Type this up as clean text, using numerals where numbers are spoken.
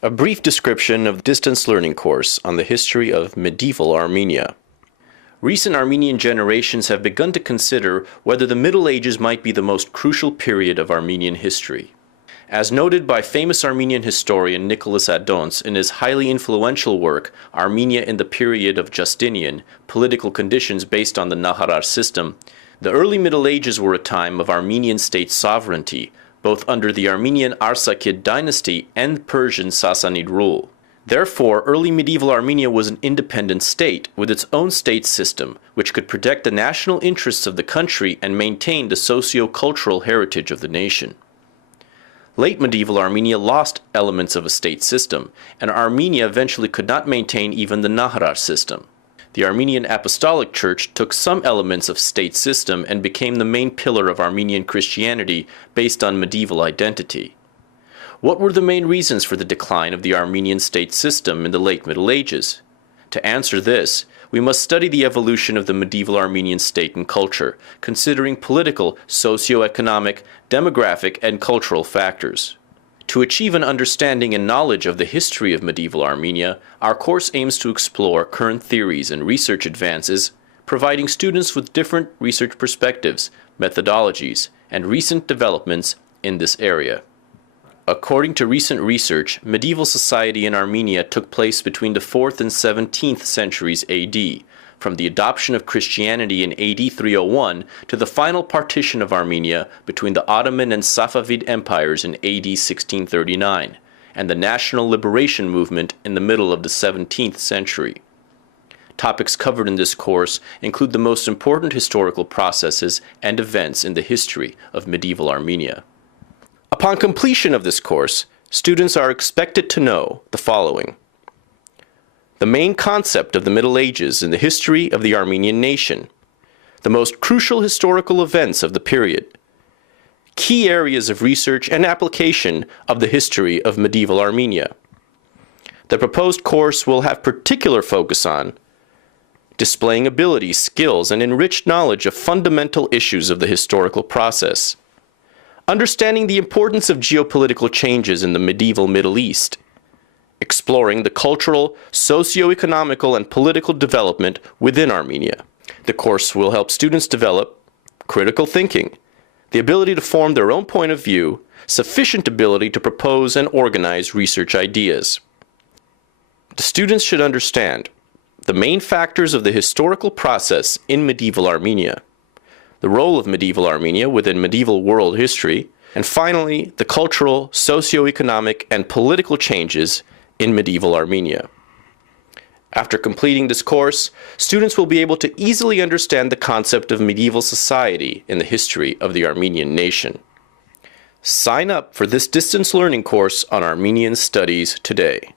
A brief description of the distance learning course on the history of medieval Armenia. Recent Armenian generations have begun to consider whether the Middle Ages might be the most crucial period of Armenian history. As noted by famous Armenian historian Nicholas Adonts in his highly influential work, Armenia in the Period of Justinian, Political Conditions Based on the Naharar System, the early Middle Ages were a time of Armenian state sovereignty, both under the Armenian Arsakid dynasty and Persian Sassanid rule. Therefore, early medieval Armenia was an independent state with its own state system, which could protect the national interests of the country and maintain the socio-cultural heritage of the nation. Late medieval Armenia lost elements of a state system, and Armenia eventually could not maintain even the Naharar system. The Armenian Apostolic Church took some elements of state system and became the main pillar of Armenian Christianity based on medieval identity. What were the main reasons for the decline of the Armenian state system in the late Middle Ages? To answer this, we must study the evolution of the medieval Armenian state and culture, considering political, socio-economic, demographic, and cultural factors. To achieve an understanding and knowledge of the history of medieval Armenia, our course aims to explore current theories and research advances, providing students with different research perspectives, methodologies, and recent developments in this area. According to recent research, medieval society in Armenia took place between the 4th and 17th centuries AD, from the adoption of Christianity in AD 301 to the final partition of Armenia between the Ottoman and Safavid empires in AD 1639, and the national liberation movement in the middle of the 17th century. Topics covered in this course include the most important historical processes and events in the history of medieval Armenia. Upon completion of this course, students are expected to know the following: the main concept of the Middle Ages in the history of the Armenian nation, the most crucial historical events of the period, key areas of research and application of the history of medieval Armenia. The proposed course will have particular focus on displaying abilities, skills, and enriched knowledge of fundamental issues of the historical process, understanding the importance of geopolitical changes in the medieval Middle East, exploring the cultural, socio-economical, and political development within Armenia. The course will help students develop critical thinking, the ability to form their own point of view, sufficient ability to propose and organize research ideas. The students should understand the main factors of the historical process in medieval Armenia, the role of medieval Armenia within medieval world history, and finally, the cultural, socio-economic, and political changes in medieval Armenia. After completing this course, students will be able to easily understand the concept of medieval society in the history of the Armenian nation. Sign up for this distance learning course on Armenian Studies today.